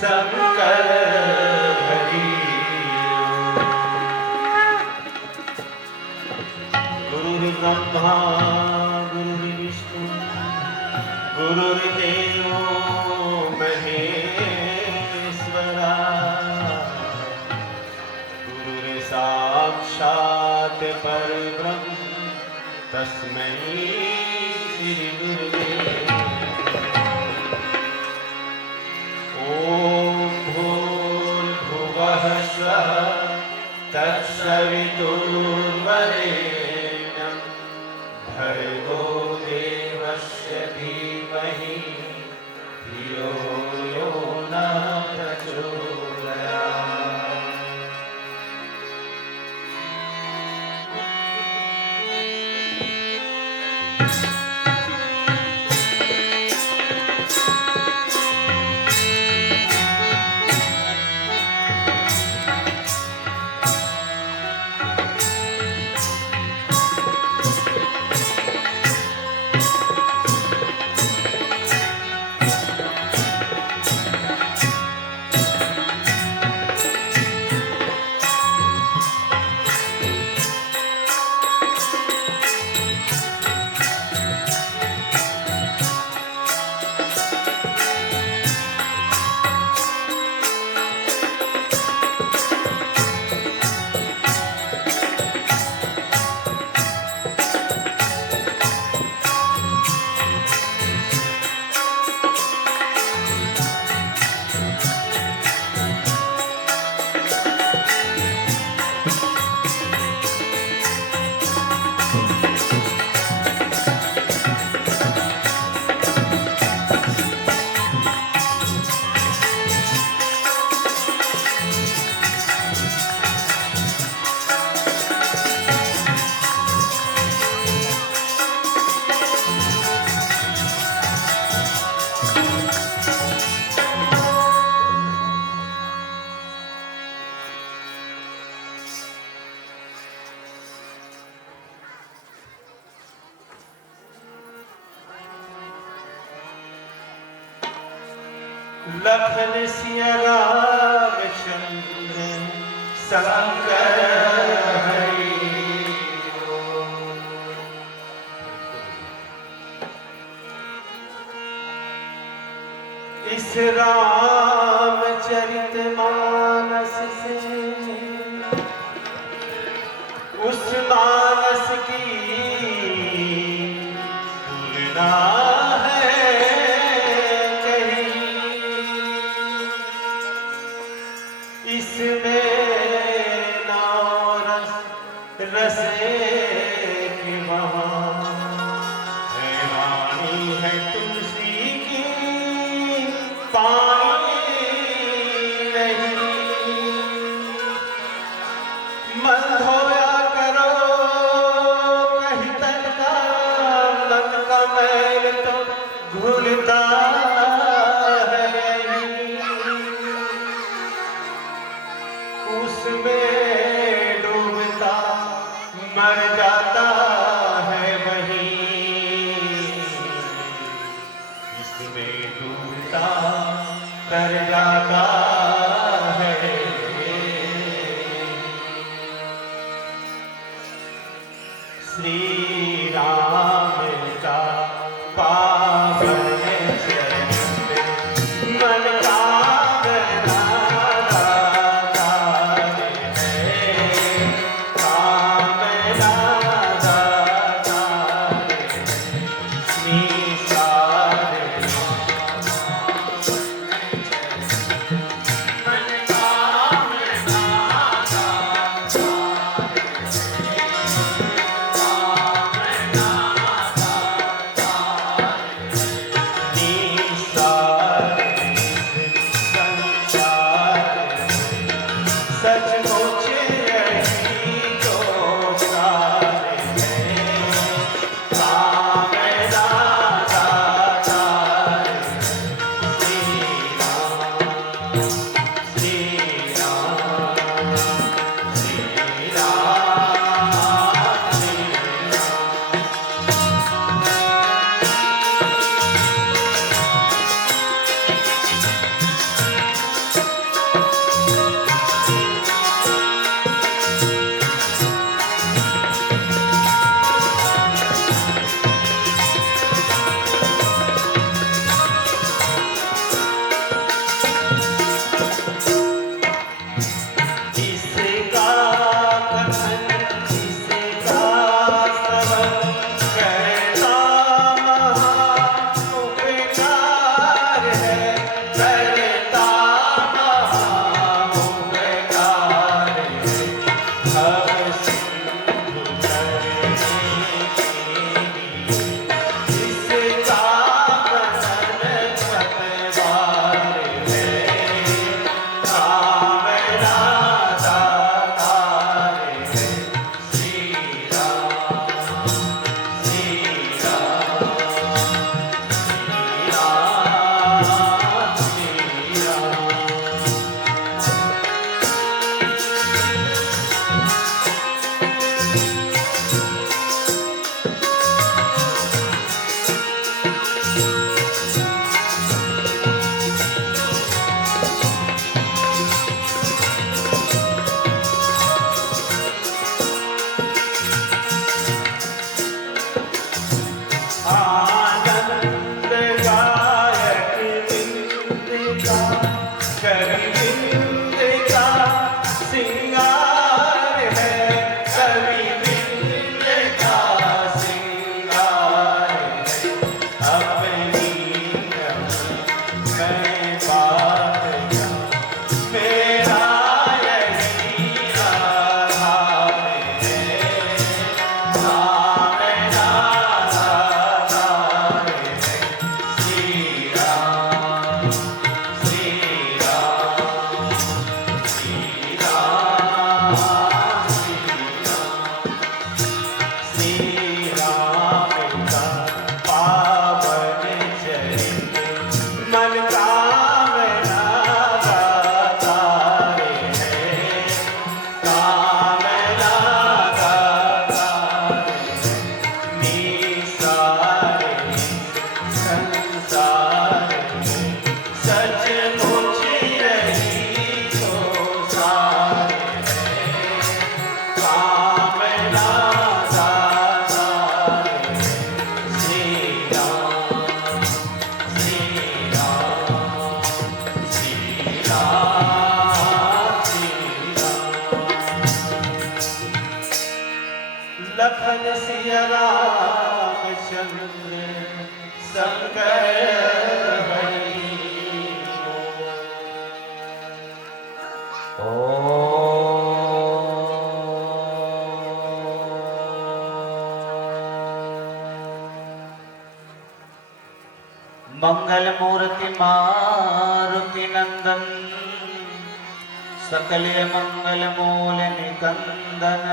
शंकर हरि। गुरुर्ब्रह्मा गुरुर्विष्णु गुरुर्देवो महेश्वरा। गुरुर्साक्षात् परब्रह्म तस्मै श्री गुरुवे। तत्सवितुर्वरेण्यं भर्गो देवस्य धीमहि धियो यो न प्रचोदयात्। लखन सिया रामचंद्र शंकर हरि। इस रामचरितमानस से उस मानस की तुलना रसे की वहाँ है वाणी है तुलसी की पानी नहीं। मन धोया करो कहीं तक का मन का मैल तो घुलता है नहीं। उसमें मर जाता है वहीं, इसमें डूबता कर जाता है। श्री राम का पावन चरण मन मंगल मूर्ति मारुति नंदन सकल मंगल मूल निकंदन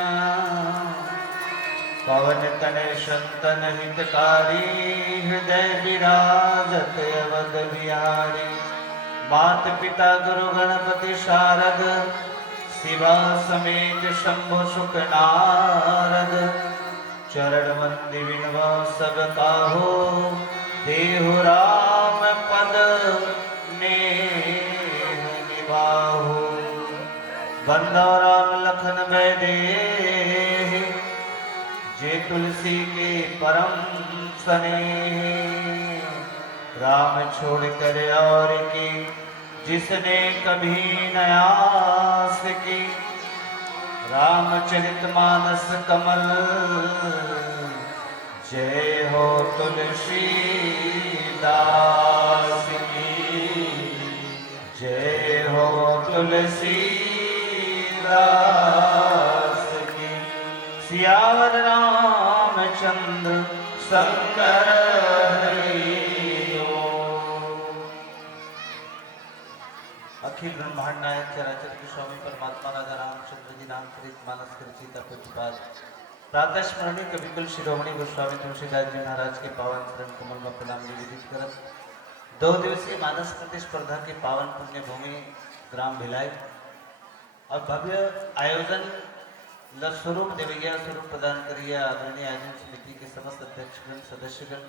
पवन तनय संतन हितकारी हृदय विराजत अवध बिहारी मात पिता गुरु गणपति शारद शिवा समेत शंभु सुख नारद चरण वंदि विनवा सब काहो देहु राम पद नेह निबाहु बंदो राम लखन बैदेह जे तुलसी के परम स्नेह राम छोड़ कर और की जिसने कभी नयास की रामचरितमानस कमल जय हो तुलसीदास की जय हो तुलसीदास की सियावर रामचंद्र शंकर अखिल ब्रह्मांड नायक चराचर के स्वामी परमात्मा राजा रामचंद्र जी नाम कृत मानस कृचित प्रतिपाद प्रातः स्मरणीय कविकुल शिरोमणि गोस्वामी तुलसीदास जी महाराज के पावन चरण कमल में प्रणाम निवेदित करत 2 दिवसीय मानस प्रतिस्पर्धा के पावन पुण्य भूमि ग्राम भिलाई और भव्य आयोजन ल स्वरूप देवैया स्वरूप प्रदान करिया आदरणीय आयोजन समिति के समस्त अध्यक्षगण सदस्यगण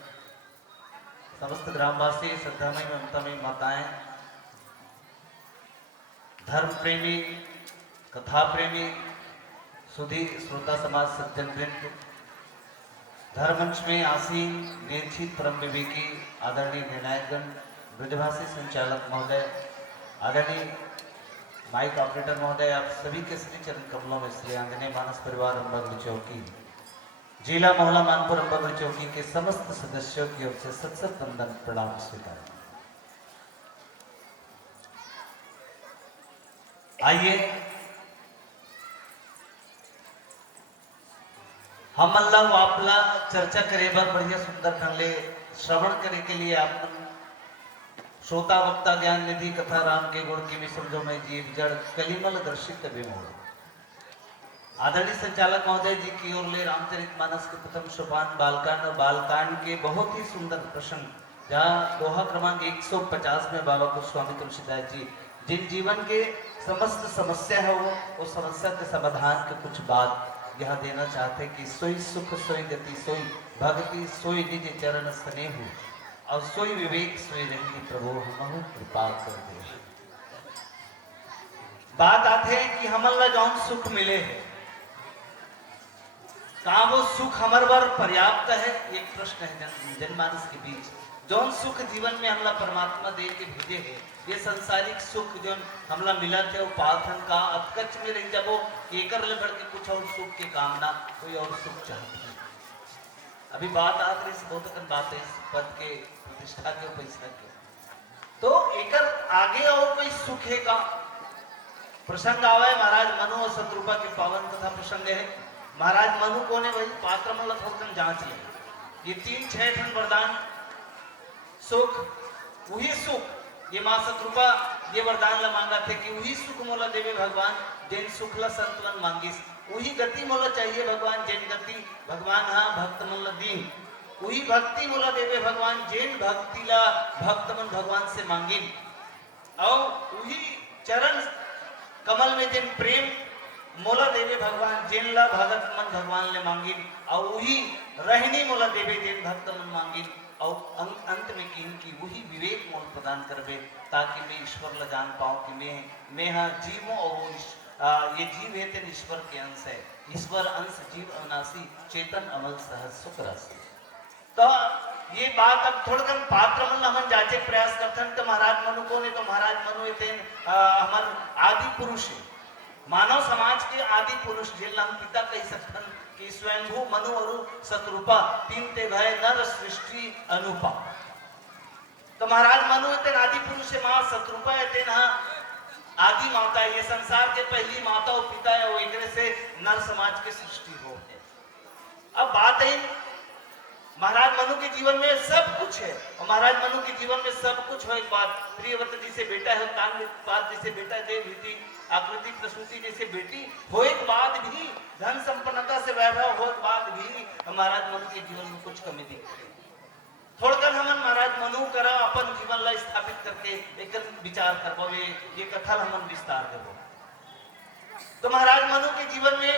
समस्त ग्रामवासी श्रद्धामयी ममतामयी माताएं धर्म प्रेमी कथा प्रेमी सुधी श्रोता समाज सज्जन वृंद धर्मंच में आसीन निश्चित परम विवेकी आदरणीय निर्णायकगण ब्रजभाषी संचालक महोदय आदरणीय माइक ऑपरेटर महोदय आप सभी के श्री चरण कमलों में श्री आंजनेय मानस परिवार अम्बागढ़ चौकी जिला मोहल्ला मानपुर अम्बागढ़ चौकी के समस्त सदस्यों की ओर से सत सत वंदन प्रणाम स्वीकार। आइए हम अल्लाह आपला चर्चा करे बार बढ़िया सुंदर ढंग ले श्रवण करे के लिए आप श्रोता वक्ता ज्ञान निधि कथा राम के गुण की भी समझो में जीव जड़ कलिमल दर्शित विमोह आदरणीय संचालक महोदय जी की ओर ले रामचरितमानस के प्रथम सोपान बालकांड और बालकांड के बहुत ही सुंदर प्रसंग जहाँ दोहा क्रमांक 150 में बाबा को स्वामी तुलसीदास जी जिन जीवन के समस्त समस्या है वो समस्या के समाधान के कुछ बात यहाँ देना चाहते कि सोई सुख सोई गति सोई भक्ति सोई निज चरण स्नेह और सोई विवेक सोई रहती प्रभु हम कृपा कर दे। बात आते हैं कि हमला जौन सुख मिले है कहा वो सुख हमारे बार पर्याप्त है एक प्रश्न है जनमानस के बीच जौन सुख जीवन में हमला परमात्मा दे के भेजे है ये संसारिक सुख जो हमला मिला थे वो पाथन का अतकच में रही जब वो एकर ले बढ़ के कुछ और सुख के कामना कोई और सुख चाहते हैं। अभी बात आ रही इस बहुत बात है इस पद के प्रतिष्ठा के पैसा के तो एकर आगे और कोई सुख है का प्रसंग आवा है महाराज मनु और शत्रुपा के पावन कथा प्रसंग है। महाराज मनु को ने भाई पात्र मतलब थोड़ा जांच ले ये 3-6 ठन वरदान सुख वही सुख ये मां शत्रुपा ये वरदान ला मांगा थे कि वही सुख मोला देवे भगवान जिन सुख ला संतवन मांगिस वही गति मोला चाहिए भगवान जिन गति भगवान हाँ भक्त मन ला दीन वही भक्ति मोला देवे भगवान जिन भक्ति ला भक्त मन भगवान से मांगिन और वही चरण कमल में जिन प्रेम मोला देवे भगवान जिन ला भगत मन भगवान ले मांगिन और वही रहनी मोला देवे जिन भक्त मन मांगिन और अंत में की वही विवेक मोल प्रदान करबे ताकि मैं ईश्वर ला जान पाऊं कि मैं हाँ जीवों और ये जीव है तेन ईश्वर के अंश है ईश्वर अंश जीव अविनाशी चेतन अमल सहज सुख राशि। तो ये बात अब थोड़ा पात्र मन हम जाचे प्रयास करथन तो महाराज मनु को ने तो महाराज मनु तेन हमार आदि पुरुष है मानव समाज के आदि पुरुष जिनला हम पिता कह सकथन कि स्वयंभू मनु और शत्रुपा 3 ते भय नर सृष्टि अनुपा। तो महाराज मनु तेन आदि पुरुष है मां शत्रुपा तेन आदि माता ये संसार के पहली माता और पिता है वो एक से नर समाज की सृष्टि हो। अब बात है महाराज मनु के जीवन में सब कुछ है और महाराज मनु के जीवन में सब कुछ हो। एक बात, प्रियव्रत जैसे बेटा है, तान जैसे बेटा, देवहूति आकृति प्रसूति जैसे बेटी हो, एक बाद भी धन संपन्नता से वैभव हो, एक बाद भी महाराज मनु के जीवन में कुछ कमी दिख रही। थोड़ा हमन महाराज मनु करा अपन जीवन ला स्थापित करके एक विचार करबो, ये कथा हमन विस्तार देबो। तो महाराज मनु के जीवन में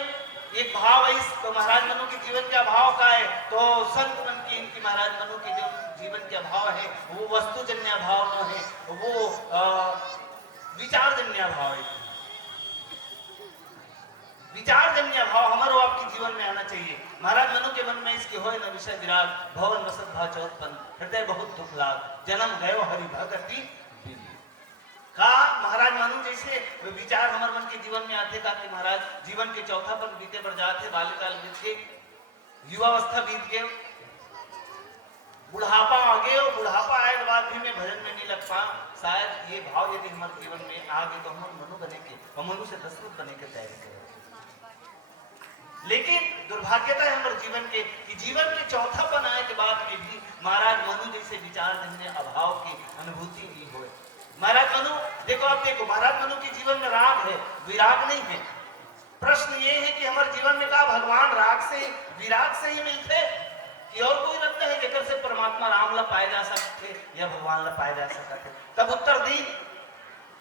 एक भाव है। तो महाराज मनु के जीवन का भाव का है, तो संत मन की इनकी महाराज मनु के जो जीवन का भाव है वो वस्तुजन्य भाव न है, वो विचारजन्य भाव है। विचारजन्य भाव हमारो आपके जीवन में आना चाहिए। महाराज मनु के मन में इसके होए न विषय विराग, भवन वसत भा चौथपन, हृदय बहुत दुख लाग, जन्म गयो हरि भगति का। महाराज मनु जैसे विचार हमारे मन के जीवन में आते ताकि महाराज जीवन के चौथा पर बीते पर जाते, बाल्यकाल बीत के, युवावस्था बीत गए, बुढ़ापा आ गए और बुढ़ापा आए के बाद भी मैं भजन में नहीं लग पा। शायद ये भाव यदि हमारे जीवन में आ गए तो हम मनु बने के और मनु से दशरथ बने के तैयारी करें। लेकिन दुर्भाग्यता है हमारे जीवन के कि जीवन के चौथापन आए के बाद में भी महाराज मनु जैसे विचार धन्य अभाव की अनुभूति नहीं हुए। महाराज मनु देखो, आप देखो महाराज मनु के जीवन में राग है, विराग नहीं है। प्रश्न ये है कि हमारे जीवन में का भगवान राग से विराग से ही मिलते कि और कोई रत्न है जेकर से परमात्मा राम ला पाए जा सकते या भगवान ला पाए जा सकते? तब उत्तर दी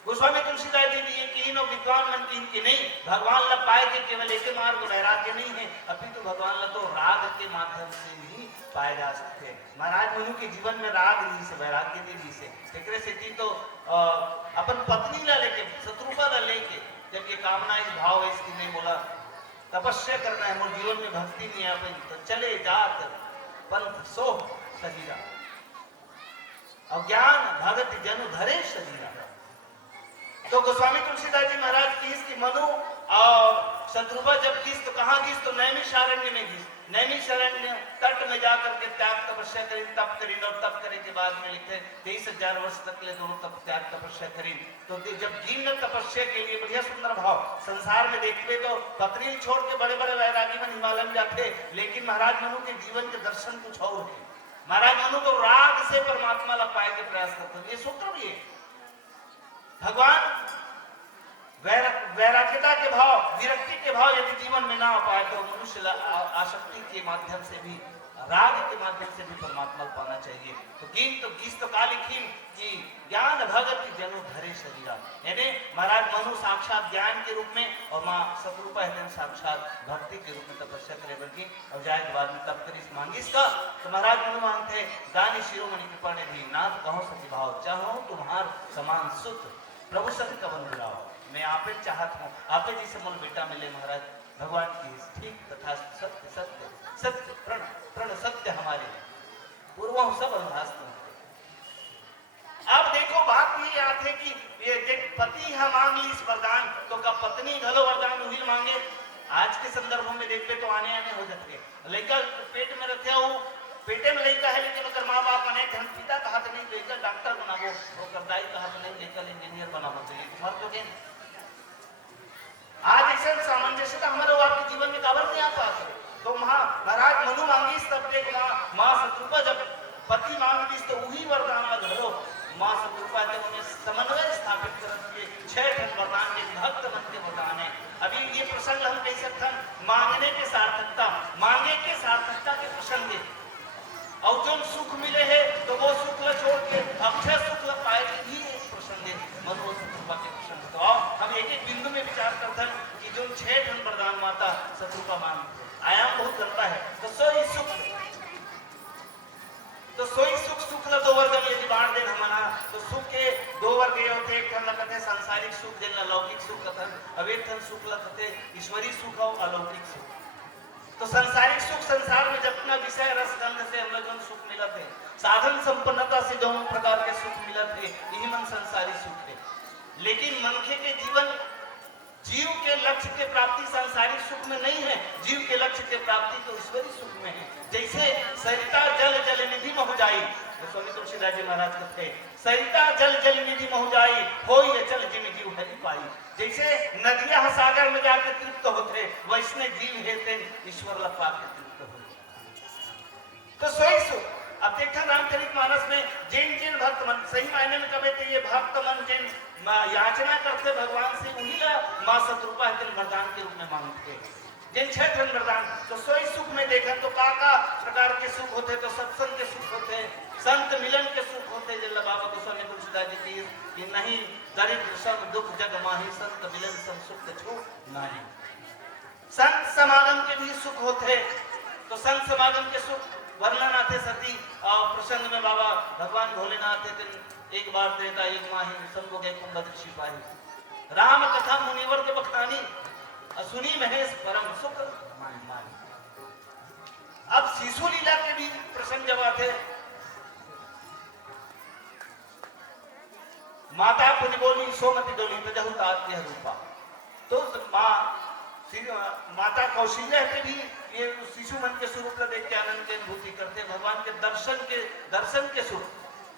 गोस्वामी तुलसीदास जी दिए कि इन विद्वान मन की इनके नहीं, भगवान ला पाए के केवल एक मार्ग वैराग्य नहीं है, अपितु भगवान ला तो राग के माध्यम से ही पाए जा सकते हैं। महाराज मनु के जीवन में राग नहीं से, वैराग्य नहीं से, एकरे से तो अपन पत्नी ला लेके, शत्रुपा ला लेके, जब ये कामना इस भाव है इसकी नहीं बोला तपस्या करना है, मोर जीवन में भक्ति नहीं है तो चले जात पंथ सो शरीरा, अज्ञान भगत जनु धरे शरीरा। तो गोस्वामी तुलसीदास जी महाराज की मनु और शत्रुपा जब गिस तो कहाँ गिस? तो नैमिषारण्य में गिस। नैमिषारण्य तट में जाकर के त्याग तपस्या करी, तप करी और तप करे के बाद में लिखते 23,000 वर्ष तक ले दोनों तप त्याग तपस्या करी। तो जब जीवन तपस्या के लिए बढ़िया सुंदर भाव संसार में देखते तो पत्नी छोड़ के बड़े बड़े वैरागी मन हिमालय में जाते, लेकिन महाराज मनु के जीवन के दर्शन कुछ और है। महाराज मनु तो राग से परमात्मा ला पाए के प्रयास करते। ये सूत्र भी है। भगवान वैराग्यता के भाव, विरक्ति के भाव यदि जीवन में ना हो पाए तो मनुष्य आसक्ति के माध्यम से भी, राग के माध्यम से भी परमात्मा पाना चाहिए। तो गीत तो काली खीन कि ज्ञान भगत जनु धरे शरीरा, यानी महाराज मनु साक्षात ज्ञान के रूप में और माँ शत्रुपा है साक्षात भक्ति के रूप में तपस्या करे बल्कि और जाए के बाद में तप करी मांगिस का। तो महाराज मनु मांगते दानी शिरोमणि कृपा ने भी नाथ कहो सती भाव, चाहो तुम्हार समान सुत प्रभु सत्य कवन बुलाओ। मैं आपे चाहत हूँ आपे जिसे मोल बेटा मिले महाराज भगवान की ठीक तथा सत्य सत्य सत्य प्रण प्रण सत्य हमारे पूर्व सब अनुभास्त। अब देखो बात ये आते है कि ये देख पति है मांग ली इस वरदान तो का पत्नी घलो वरदान उही मांगे। आज के संदर्भ में देखते तो आने हो जाते लड़का पेट में रहते हो, पेटे में लड़का है लेकिन अगर माँ बाप बने धन पिता कहा तो नहीं लड़का डॉक्टर बनाबो और दाई कहा तो नहीं लड़का इंजीनियर बनाबो। तो फर्क हो गया। आज ऐसा सामंजस्यता हमारे आपके जीवन में काबर नहीं आ पाते। तो महाराज मनु मांगी तब देख माँ शत्रुपा जब पति मांग दी तो वही वरदान धरो। माँ शत्रुपा जब उन्हें समन्वय स्थापित कर 6 ठन वरदान के भक्त मन के वरदान है। अभी ये प्रसंग हम कह सकते हैं मांगने के सार्थकता, मांगे के सार्थकता के प्रसंग है। और जो सुख मिले है तो वो सुख ला छोड़ के अक्षय सुख ला पाए भी एक प्रसंग है मनु शत्रुपा के प्रसंग। तो हम एक एक बिंदु में विचार करते हैं कि जो 6 ठन वरदान माता शत्रुपा मांगते आयाम बहुत लंबा है। तो सोई सुख सुख ला 2 वर्ग में यदि बांट देना हमारा तो सुख के 2 वर्ग ये होते। एक ठन लगते सांसारिक सुख जिन लौकिक सुख कथन, अब एक ठन सुख लगते ईश्वरी सुख और अलौकिक सुख। तो संसारिक सुख संसार में जितना विषय रस गंध से हम लोग सुख मिलते हैं, साधन संपन्नता से जो प्रकार के सुख मिलते हैं, यही मन संसारी सुख है। लेकिन मनखे के जीवन जीव के लक्ष्य के प्राप्ति सांसारिक सुख में नहीं है, जीव के लक्ष्य के प्राप्ति तो ईश्वरी सुख में है। जैसे सरिता जल जल निधि महु जाई, स्वामी तुलसीदास जी महाराज कहते हैं सरिता जल जल निधि महु जाई, होई अचल जिन जीव हरि पाई। जैसे नदियां सागर में जाकर तृप्त होते वैसने जीव हेते ईश्वर ला पाके तृप्त हो। तो सोई सुख। अब देखा रामचरितमानस में जिन जिन भक्त मन सही मायने में कहे तो ये भक्त मन जिन याचना करते भगवान से उन्हीं ला मां शत्रुपा दिन वरदान के रूप में मांगते जिन क्षेत्र वरदान। तो सोई सुख में देखा तो काका प्रकार के सुख होते, तो सत्संग के सुख होते, संत मिलन के सुख होते। जिला बाबा गोस्वामी तुलसीदास जी की कि नहीं दरिद्र सम दुख जग माही, संत मिलन सम सुख छू नहीं। संत समागम के भी सुख होते, तो संत समागम के सुख वर्णन आते सती और प्रसंग में बाबा भगवान भोलेनाथ एक बार देता एक माही संगो गए कुंभद्र सिपाही। राम कथा मुनिवर के बखानी सुनी महेश परम सुख मानी। अब शिशु लीला के भी प्रसंग जब आते, माता पुनि बोली सोमति डोली तजहु तात यह रूपा। तो माता कौशल्या के भी ये शिशु मन के स्वरूप देख के आनंद की अनुभूति करते, भगवान के दर्शन के सुख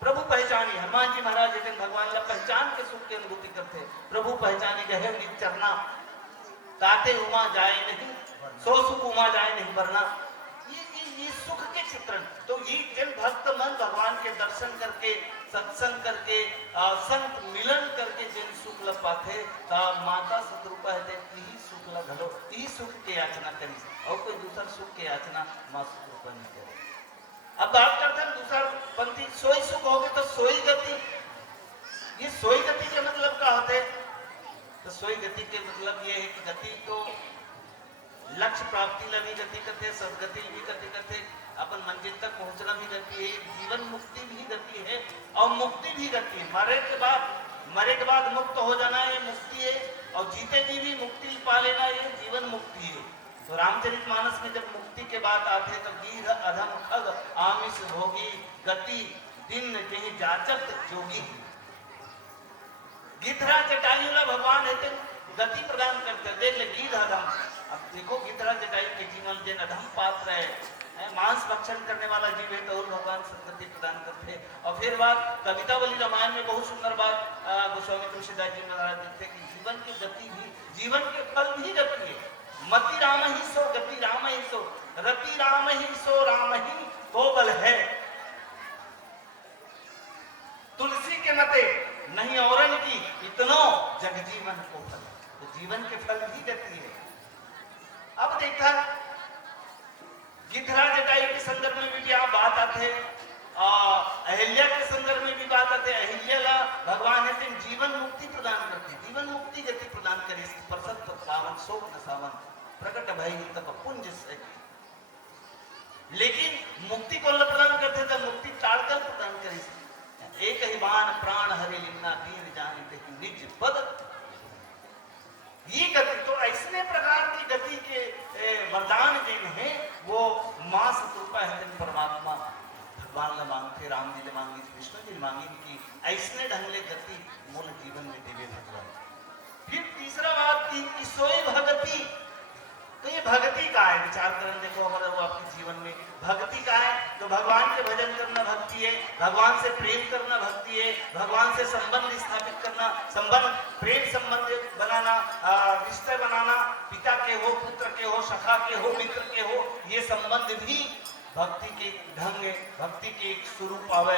प्रभु पहचानी। हनुमान जी महाराज एक दिन भगवान ला पहचान के सुख की अनुभूति करते, प्रभु पहचानी गहे निज चरना, ताते उमा जाए नहीं, सो सुख उमा जाए नहीं वरना। ये सुख के चित्रण। तो ये जिन भक्त मन भगवान के दर्शन करके सत्संग करके संत मिलन करके जिन सुख ल पाथे ता माता शत्रुपा है यही सुख ल घलो यही सुख के याचना करी और कोई दूसरा सुख के याचना मां शत्रुपा नहीं करे। अब बात करते हैं दूसरा पंक्ति सोई सुख हो गए तो सोई गति। ये सोई गति के मतलब क्या होते हैं? तो सोई गति के मतलब ये है कि गति तो लक्ष्य प्राप्ति ला भी गति करते, सदगति भी गति करते, अपन मंजिल तक पहुंचना भी गति है, जीवन मुक्ति भी गति है और मुक्ति भी गति है। मरे के बाद मुक्त हो जाना ये मुक्ति है और जीते जी भी मुक्ति पा लेना ये जीवन मुक्ति है। तो रामचरितमानस में जब मुक्ति के बात आते तो गीध अधम खग आमिष भोगी गति दिन कहीं जाचक जोगी। गिधरा जटायुला भगवान है गति प्रदान करते। देख ले गीध अधम, अब देखो गिधरा जटायु के जीवन जिन अधम पात्र है, मांस भक्षण करने वाला जीव है तो भगवान सदगति प्रदान करते। और फिर बात कवितावली रामायण में बहुत सुंदर बात गोस्वामी तुलसीदास जी महाराज लिखते कि जीवन की गति भी जीवन के फल भी गति है। मति राम ही सो गति राम ही सो रति राम ही सो राम ही तो बल है। तुलसी के मते नहीं औरन की इतनो जग जीवन को फल। तो जीवन के फल भी गति है। अब देखा गिधरा जटायु के संदर्भ में भी आप बात आते, अहिल्या के संदर्भ में भी बात आते। अहिल्या ला भगवान है जीवन मुक्ति प्रदान करते, जीवन मुक्ति गति प्रदान करे। प्रसन्न पावन शोक न सावन प्रकट भई तब पुंज से। लेकिन मुक्ति को प्रदान करते तो मुक्ति टालकर प्रदान करे। एक ही बाण प्राण हरि लिन्ना दीन जानते निज पद। ये गति तो ऐसने प्रकार की गति के वरदान जिन है वो मां शत्रुपा है परमात्मा भगवान ने मांगते, राम जी ने मांगी, कृष्ण जी ने मांगी कि ऐसने ढंग ले गति मूल जीवन में देवे भगवान। फिर तीसरा बात की सोई भगति। तो ये भक्ति का है, विचार करें देखो हमारा वो आपके जीवन में भक्ति का है। तो भगवान के भजन करना भक्ति है, भगवान से प्रेम करना भक्ति है, भगवान से संबंध स्थापित करना, प्रेम संबंध बनाना, रिश्ते बनाना, पिता के हो, पुत्र के हो, सखा के हो, मित्र के हो, ये संबंध भी भक्ति के ढंग है, भक्ति के एक स्वरूप आवे।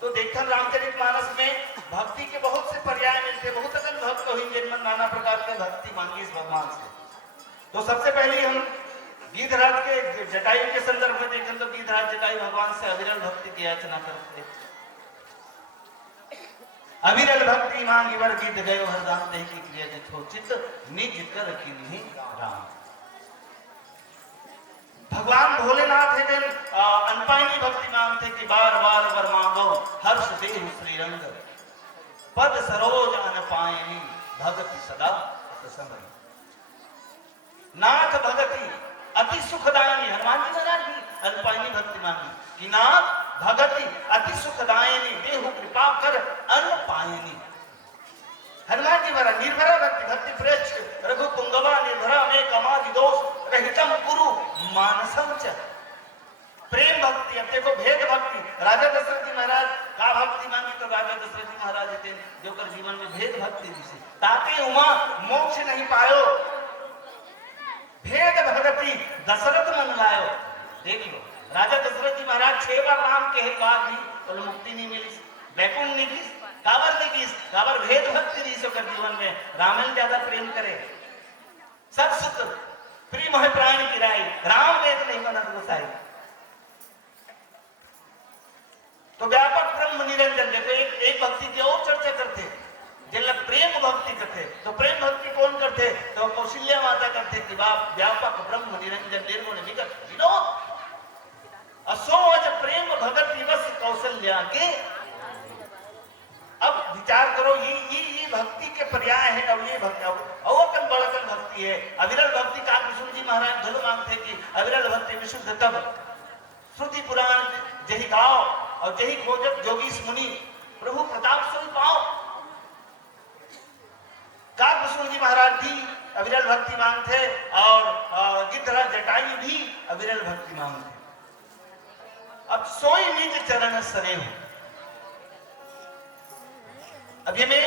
तो देखकर रामचरितमानस में भक्ति के बहुत से पर्याय मिलते, बहुत अगल भक्त हुई जिनमें नाना प्रकार के भक्ति मांगी इस भगवान से। तो सबसे पहले हम गीधराज के जटायु के संदर्भ में देखें तो गीधराज जटायु भगवान से अविरल भक्ति की याचना करते। अविरल भक्ति मांगी वर गीत गयो हरदान देह की क्रिया जथोचित निज कर की नहीं राम। भगवान भोलेनाथ है दिन अनपायनी भक्ति मांगते कि बार बार वर मांगो हर्ष देहु श्रीरंग पद सरोज अनपायनी भक्ति सदा प्रसन्न। नाथ भगति अति सुखदायनी। हनुमान जी महाराज भी अल्पायनी भक्ति मांगी कि नाथ भगति अति सुखदायनी देहु कृपा कर अल्पायनी। हनुमान जी महाराज निर्भरा भक्ति भक्ति प्रेक्ष रघु पुंगवा निर्भरा में कमादि दोष रहितम कुरु मानसम च। प्रेम भक्ति। अब देखो भेद भक्ति। राजा दशरथ जी महाराज का भक्ति मांगी तो राजा दशरथ जी महाराज थे जो कर जीवन में भेद भक्ति जिसे ताते उमा मोक्ष नहीं पायो भेद भगति दशरथ मन लायो। देख लो राजा दशरथ जी महाराज 6 बार नाम के बाद भी बोले मुक्ति नहीं मिली, बैकुंठ नहीं दी, काबर नहीं दी, काबर भेद भक्ति नहीं सो कर जीवन में रामन ज्यादा प्रेम करे, सब सुख प्रेम है प्राण की राई, राम वेद नहीं मनत गोसाई। तो व्यापक ब्रह्म निरंजन देखो एक भक्ति की और चर्चा करते, जिनला प्रेम भक्ति करते, तो प्रेम भक्ति कौन करते, तो कौशल्या माता करते कि बाप व्यापक ब्रह्म निरंजन निर्गुण विगत विनोद असोज प्रेम भगत दिवस कौशल्या के। अब विचार करो ये भक्ति के पर्याय है, और ये भक्ति अवकन बड़कन भक्ति है। अविरल भक्ति काल विष्णु जी महाराज धनु मांगते कि अविरल भक्ति विशुद्ध तब श्रुति पुराण जही गाओ और जही खोजत जोगीश मुनि प्रभु प्रताप सोई पाओ। काल विष्णु जी महाराज भी अविरल भक्ति मांगते और गिद्धराज जटायु भी अविरल भक्ति मांगते। अब सोई निज चरण सने हो। अब ये मैं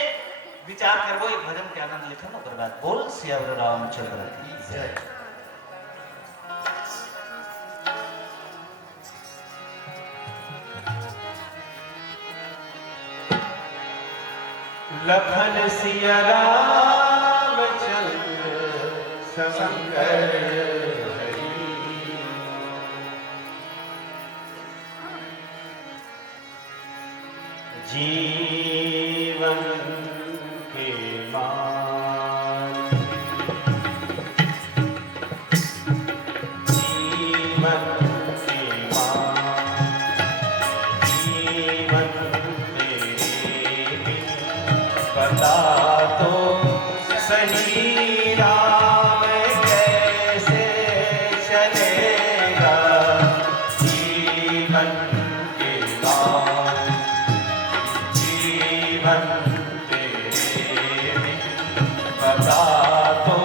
विचार करबो एक भजन के आनंद लिखन ओकर बाद बोल सियावर रामचंद्र की जय। लखन सिया रामचंद्र शंकर हरि। जीवन के मान जीवन के मान जीवन तेरे बिन बता तो सही राम कैसे चलेगा। जीवन के मान जीवन तेरे बिन बता तो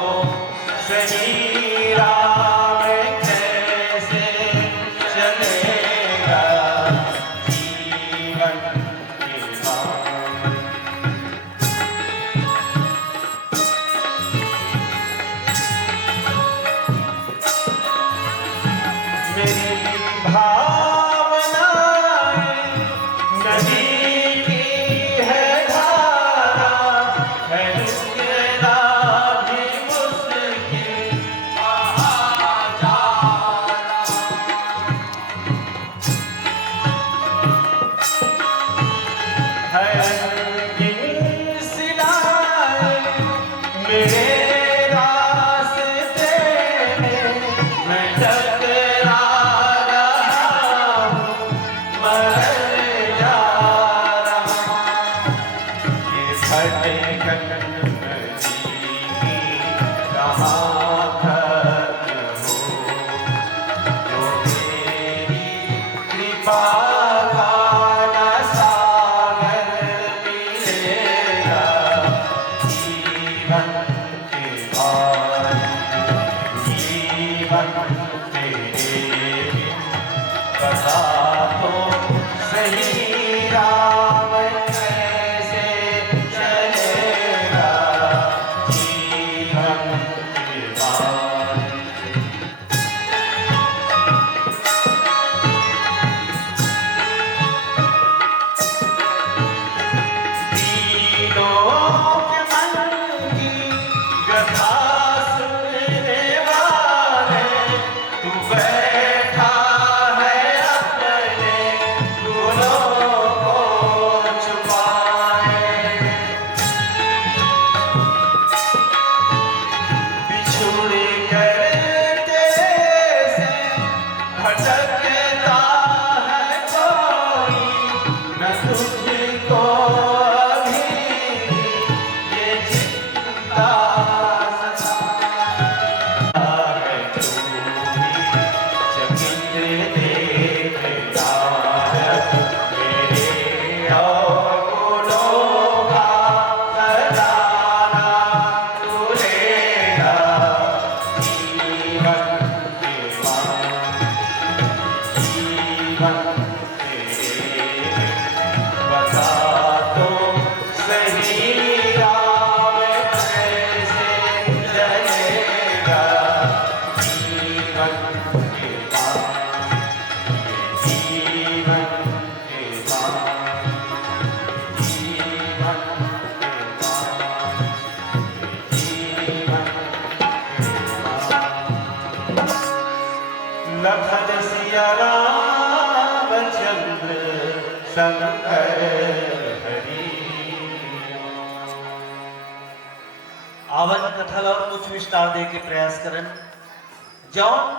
सही राम कैसे चलेगा। जीवन के मान मेरी भावना नदी की है धारा, है रुकना भी मुश्किल कहाँ जाना। है रंगीन सिलाए मेरे रास्ते में, मैं टकरा रहा हूँ मर जा रहा। ये भटकन नदी कहाँ खत्म हो, जो मेरी कृपा का न सागर मिलेगा। जीवन के बाद जीवन तेरे बिन बता तो सही राम कैसे चलेगा। जीवन के बाद तीनों के मन की व्यथा सुनने वाले तू बैठा है अपने गुनों को छुपाए। बिछुड़ कर तेरे से भटकता है कोई, न तुझको अभी ये चिंता सता है। तू ही चकित देखता है मेरे अवगुणों का खजाना तू लेगा। जीवन के मान जीवन तेरे बता विस्तार दे के प्रयास करन। जौन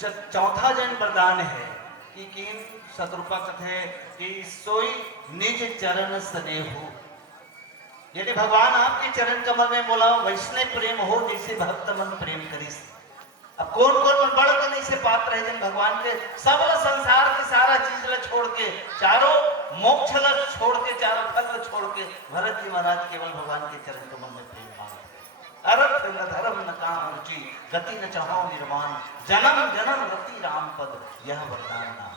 चौथा जन वरदान है कि किन शत्रुपा कथे कि सोई निज चरण स्नेहु। यदि भगवान आपके चरण कमल में बोला वैष्णव प्रेम हो जैसे भक्त मन प्रेम करिस। अब कौन कौन मन बड़ नहीं से पात्र है जन भगवान के सब संसार के सारा चीज ला छोड़ के चारों मोक्ष ला छोड़ के चारों फल ला छोड़ के भरत जी महाराज केवल भगवान के चरण कमल में प्रेम मांगते। अर्थ न धर्म न काम रुचि गति न चाहो निर्माण जन्म जन्म रति राम पद यह वरदान नाम।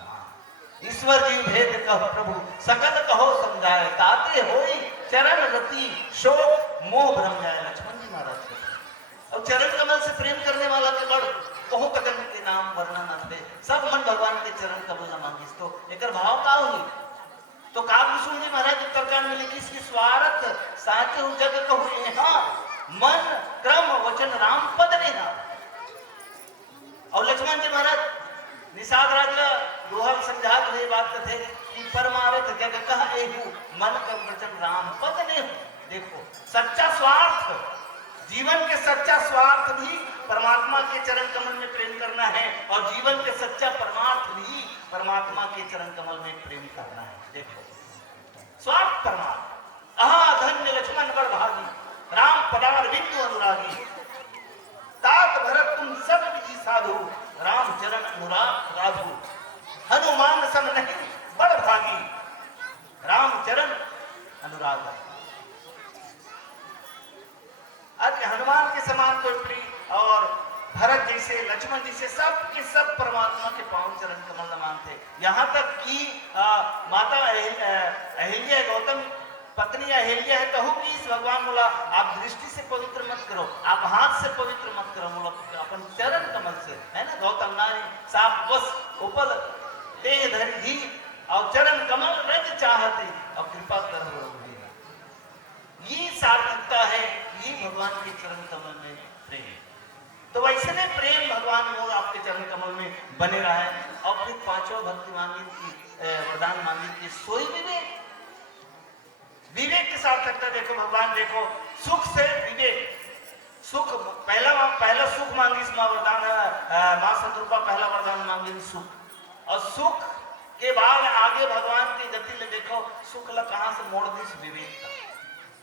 ईश्वर जी भेद कह प्रभु सकल कहो समझाए ताते होई चरण रति शोक मोह भ्रम जाए। लक्ष्मण जी महाराज के और चरण कमल से प्रेम करने वाला के बड़ कहूं कदम के नाम वर्णन अंते सब मन भगवान के चरण कमल न मांगिस। तो एकर भाव का हुई तो काव्यसून जी महाराज उत्तरकांड में लिखी इसकी स्वार्थ साचे हूं जग कहूं यहाँ मन क्रम वचन राम पद नेहा। और लक्ष्मण जी महाराज निषाद राज दोहा समझा ये बात थे कि परमार्थ जग कह एहू मन क्रम वचन राम पद नेहू। देखो सच्चा स्वार्थ जीवन के सच्चा स्वार्थ भी परमात्मा के चरण कमल में प्रेम करना है और जीवन के सच्चा परमार्थ भी परमात्मा के चरण कमल में प्रेम करना है। देखो स्वार्थ परमार्थ अहा धन्य लक्ष्मण बड़ भागी राम पदार बिंदु अनुरागी तात भरत तुम सब विधि साधु राम चरण अनुराग राधु हनुमान सम नहीं बड़ भागी राम चरण अनुराग। आज हनुमान के समान कोई प्रिय और भरत जैसे लक्ष्मण जैसे सब के सब परमात्मा के पावन चरण कमल न मानते। यहाँ तक कि माता अहिल्या गौतम पत्नी अहिल्या है कहू कि इस भगवान बोला आप दृष्टि से पवित्र मत करो आप हाथ से पवित्र मत करो बोला अपन चरण कमल से है ना। गौतम नारी साप बस उपल देह धरि धी और चरण कमल रज चाहते और कृपा कर ये सार्थकता है ये भगवान के चरण कमल में प्रेम। तो वैसे प्रेम भगवान मोर आपके चरण कमल में बने रहा है। और फिर पांचवा भक्ति मांगी की वरदान मांगी की सोई विवेक। विवेक की सार्थकता देखो भगवान देखो सुख से विवेक सुख पहला सुख मांगी मां वरदान मां शत्रुपा पहला वरदान मांगी सुख और सुख के बाद आगे भगवान की गति ले देखो सुख ला कहां से मोड़ दी विवेक का।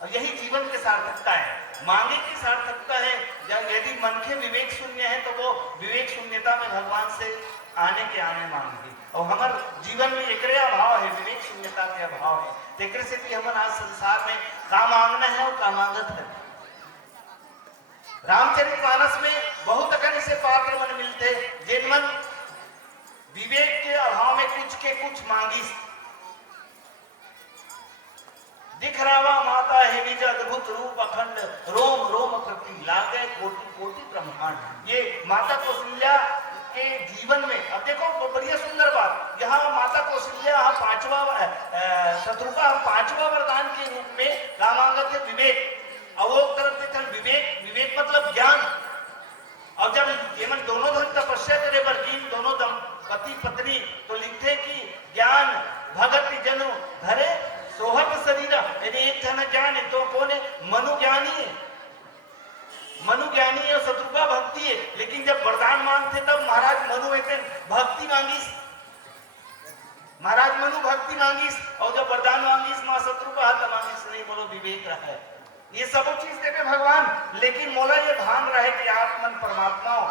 और यही जीवन की सार्थकता है मांगे की सार्थकता है। जब यदि मन के विवेक शून्य है तो वो विवेक शून्यता में भगवान से आने के आने मांगी और हमारे जीवन में एक अभाव है विवेक शून्यता के अभाव है। तेकरे से भी हम आज संसार में का मांगना है और का मांगत है। रामचरितमानस में बहुत अगन से पात्र मन मिलते जिन मन विवेक के अभाव में कुछ के कुछ मांगी। दिख रावा माता है निज अद्भुत रूप अखंड रोम रोम प्रति लागे कोटि कोटि ब्रह्मांड। ये माता कौशल्या के जीवन में अब देखो बढ़िया सुंदर बात यहाँ माता कौशल्या पांचवा शत्रुपा पांचवा वरदान के रूप में रामांगत है विवेक और वो तरफ देते विवेक विवेक मतलब ज्ञान। और जब जेमन दोनों धन तपस्या करे बर्जीन दोनों दम पति पत्नी तो लिखते कि ज्ञान भगत जनु धरे सोहत शरीर यदि एक जन ज्ञान है तो कौन है मनु ज्ञानी है। मनु ज्ञानी है शत्रुपा भक्ति है। लेकिन जब वरदान मांगते तब महाराज मनु भक्ति मांगी महाराज मनु भक्ति मांगी और जब वरदान मांगी मां शत्रुपा हाथ मांगी नहीं बोलो विवेक रहा है। ये सब चीज देते भगवान लेकिन मोला ये भान रहे कि आप मन परमात्मा हो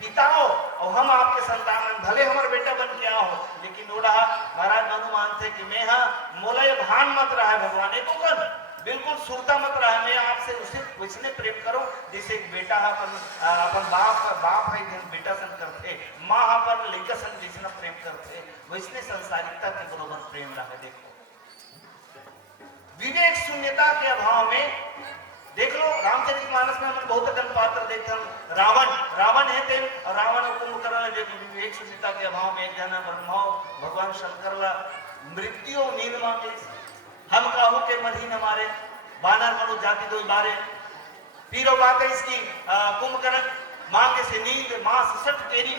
पिता हो और हम आपके संतान भले हमारे बेटा बन के आओ लेकिन वो रहा महाराज मनु मानते कि मैं हाँ मोला ये भान मत रहा है भगवान एको कर बिल्कुल सुरता मत रहा है। मैं आपसे उसे वैसने प्रेम करो जैसे एक बेटा अपन बाप है बेटा सन करते माँ अपन लड़का सन जैसे प्रेम करते वैसने संसारिकता के बरोबर प्रेम रहा है। देखो विवेक शून्यता के अभाव में देख लो रामचरितमानस में हम बहुत अगन पात्र देखते हम रावण है ते और रावण कुंभकर्ण विवेक शून्यता के अभाव में एक जना ब्रह्मा भगवान शंकर ला मृत्यु नींद मांगे हम काहू के मधी न मारे बानर मनु जाति दो बारे पीरो बात इसकी कुंभकर्ण मांगे से नींद मां सट तेरी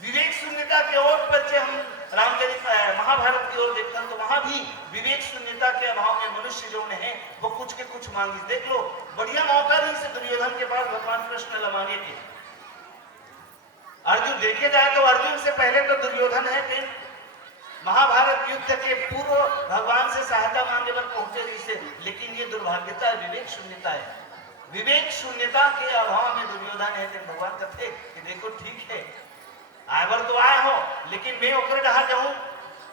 विवेक शून्यता के ओर पर हम रामचरित महाभारत की ओर देखते हैं तो वहां भी विवेक शून्यता के अभाव में मनुष्य जो है वो कुछ के कुछ मांगी। देख लो बढ़िया मौका नहीं से दुर्योधन के पास भगवान कृष्ण लमाने के। अर्जुन देखे जाए तो अर्जुन से पहले तो दुर्योधन है कि महाभारत युद्ध के पूर्व भगवान से सहायता मांगने पर पहुंचे नहीं से। लेकिन ये दुर्भाग्यता है, विवेक शून्यता है। विवेक शून्यता के अभाव में दुर्योधन है कि भगवान कहते कि देखो ठीक है आवर तो आए हो लेकिन मैं ओकर डहार जाऊं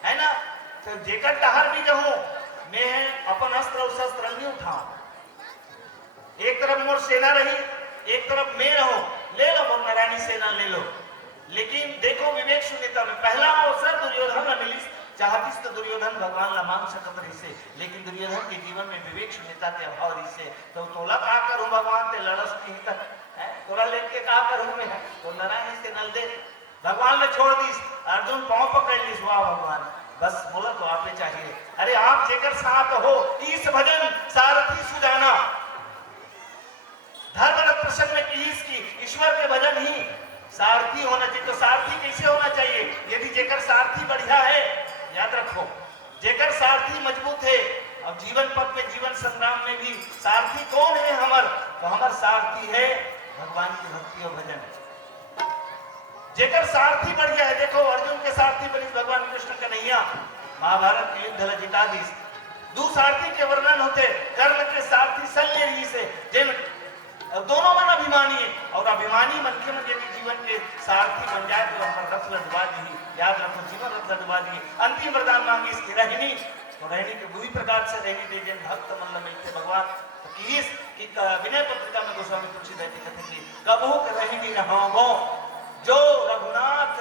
है ना, तो जेकर डहार भी जाऊं मैं अपन अस्त्र और शस्त्र नहीं उठाऊं। एक तरफ मोर सेना रही एक तरफ मैं रहूं, ले लो मोर नारायणी सेना ले लो। लेकिन देखो विवेक शून्यता में पहला अवसर दुर्योधन न मिली चाहतीस तो दुर्योधन भगवान ला मांग सकत रही से। लेकिन दुर्योधन के जीवन में विवेक शून्यता के अभाव रही से। तो तोला का करूं भगवान ते लड़स नहीं तक है तोला लेके का करूं मैं, तो नारायण से नल दे भगवान ने छोड़ दी। अर्जुन पांव पकड़ ली, वाह भगवान बस बोला तो आपे चाहिए। अरे आप जेकर साथ हो ईस भजन सारथी सुजाना, धर्म प्रसंग में ईस की ईश्वर के भजन ही सारथी होना चाहिए। तो सारथी कैसे होना चाहिए? यदि जेकर सारथी बढ़िया है, याद रखो जेकर सारथी मजबूत है। अब जीवन पथ में जीवन संग्राम में भी सारथी कौन है हमर? तो हमर सारथी है भगवान की भक्ति और भजन। जेकर सारथी बढ़िया है, देखो अर्जुन के सारथी बनी भगवान कृष्ण कन्हैया महाभारत के युद्ध लजिताधीश। दो सारथी के वर्णन होते, कर्ण के सारथी शल्य ऋषि से जिन दोनों मन अभिमानी है। और अभिमानी मन के मन यदि जीवन के सारथी बन जाए तो हम रथ लड़वा दी। याद रखो जीवन रथ लड़वा दी। अंतिम वरदान मांगी इसकी रहनी, तो रहनी के बुरी प्रकार से रहनी दे जिन भक्त मन मिलते भगवान की विनय पत्रिका में गोस्वामी तुलसी दास कहते कि कबहू के रहनी रहो जो रघुनाथ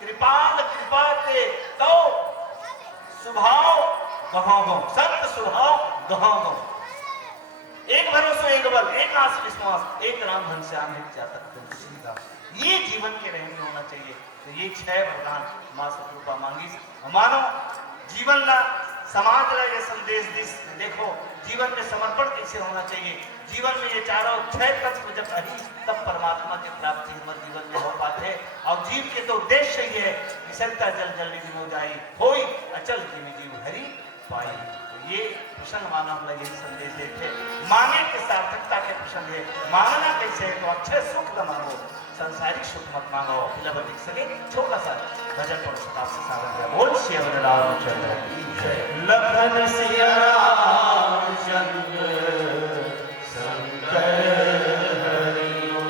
कृपाल कृपा के तो स्वभाव गहावो, संत स्वभाव गहावो। एक भरोसा एक बल एक आस विश्वास एक राम धन से आने जातक सीधा, ये जीवन के रहने होना चाहिए। तो ये 6 वरदान मां सतरूपा मांगी। मानो जीवन ला समाज ला ये संदेश दिस। देखो जीवन में समर्पण कैसे होना चाहिए। जीवन में ये चारों 6 तत्व जब रही तब परमात्मा की प्राप्ति हमारे जीवन में हो पाते है। और जीव के तो उद्देश्य ही है विसर्ता जल जल निधि हो जाए होई अचल जीव जीव हरि पाई। तो ये प्रसंग मानो हम लोग यही संदेश देते। मांगे की सार्थकता के प्रसंग है। मांगना कैसे है? तो अच्छे सुख न मांगो, संसारिक सुख मत मांगो। फिलहाल सके छोटा सा भजन पढ़ो सदा से सागर बोल श्री रामचंद्र की जय। लखन सिया रामचंद्र शंकर हरिओ।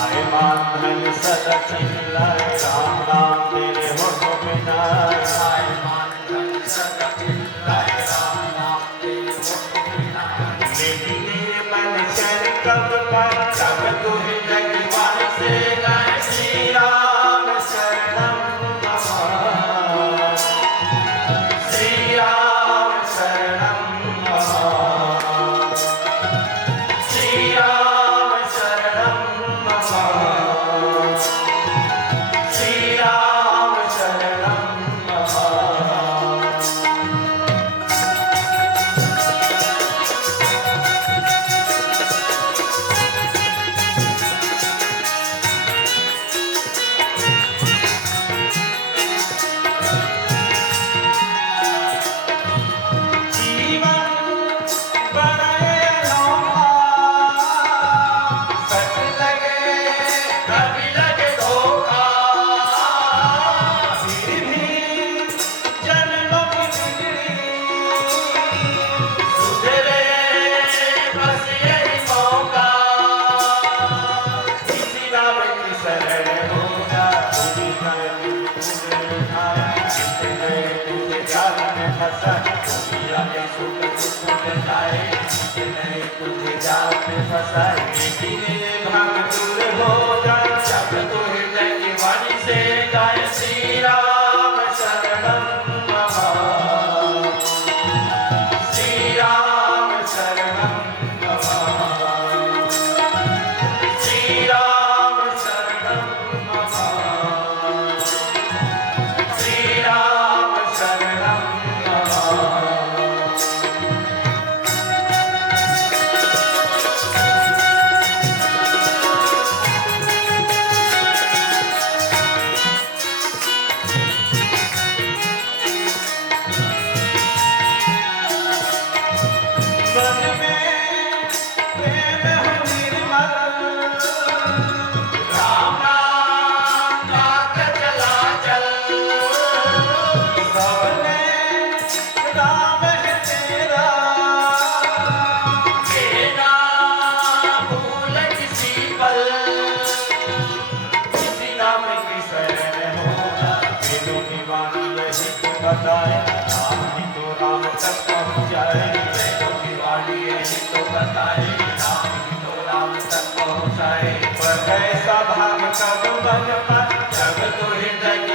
आए माधन सदा चिल्लाए राम राम तेरे होठों पे नाय। आए माधन सदा चिल्लाए राम राम तेरे होठों पे नाय। मेरे मन चल कब पर जब तुम जगवान से गाए श्री राम शरणम मम। श्री राम शरणम मम। श्री राम शरणम मम। श्री राम शरणम मम। जीवन बड़ा अनोखा, सच लगे कभी लगे धोखा। फिर भी जन्मों की बिगड़ी सुधरे बस यही मौका। इसी राम की शरण हो जा, तुझी धरती तुझे उठाए। जितने तुझे जाल में फंसा दुनिया के सुख दुख में जाए। जितने तुझे जाल में फंसाए लेकिन भाग दूर हो जाए। जब तू हृदय की वाणी से गाए श्री राम शरणम मम। श्री राम शरणम मम। श्री राम शरणम मम। श्री राम शरणम मम। यही तो बताए, राम ही तो राम तक पहुँचाए। वेदों की वाणी यही तो बताए, राम ही तो राम तक पहुँचाए। पर ऐसा भाग कब बन पाए, जब तो हृदय